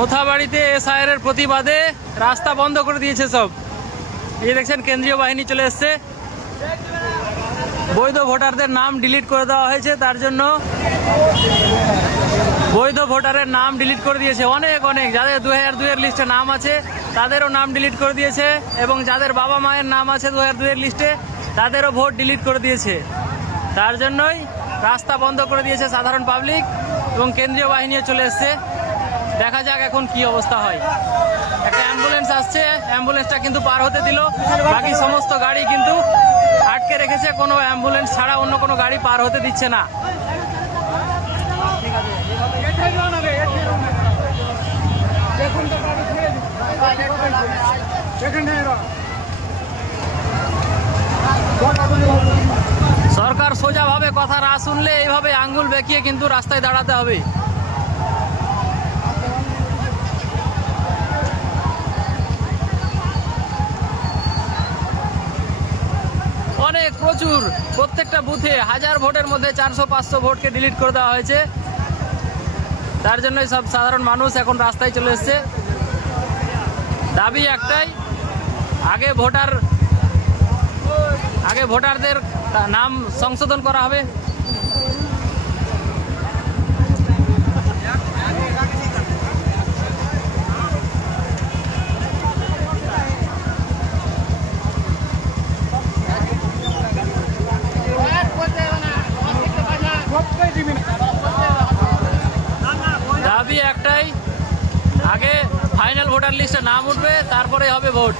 মোথাবাড়িতে SIR এর প্রতিবাদে রাস্তা বন্ধ করে দিয়েছে সব। এই দেখছেন কেন্দ্রীয় বাহিনী চলে এসছে। বৈধ ভোটারদের নাম ডিলিট করে দেওয়া হয়েছে, তার জন্য বৈধ ভোটারের নাম ডিলিট করে দিয়েছে। অনেক অনেক যাদের 2002 এর লিস্টে নাম আছে তাদেরও নাম ডিলিট করে দিয়েছে, এবং যাদের বাবা মায়ের নাম আছে 2002 এর লিস্টে তাদেরও ভোট ডিলিট করে দিয়েছে। তার জন্যই রাস্তা বন্ধ করে দিয়েছে সাধারণ পাবলিক, এবং কেন্দ্রীয় বাহিনীও চলে এসছে। দেখা যাক এখন কি অবস্থা হয়। একটা অ্যাম্বুলেন্স আসছে, অ্যাম্বুলেন্সটা কিন্তু পার হতে দিল, বাকি সমস্ত গাড়ি কিন্তু আটকে রেখেছে। কোনো অ্যাম্বুলেন্স ছাড়া অন্য কোনো গাড়ি পার হতে দিচ্ছে না। সরকার সোজাভাবে কথা না শুনলে এইভাবে আঙ্গুল বেঁকিয়ে কিন্তু রাস্তায় দাঁড়াতে হবে। অনেক প্রচুর, প্রত্যেকটা বুথে 1000 ভোটের মধ্যে 400-500 ভোটকে ডিলিট করে দেওয়া হয়েছে। তার জন্যই সব সাধারণ মানুষ এখন রাস্তায় চলে এসছে। দাবি একটাই, আগে ভোটারদের নাম সংশোধন করা হবে। দাবি একটাই, আগে ফাইনাল ভোটার লিস্টে নাম উঠবে, তারপরে হবে ভোট।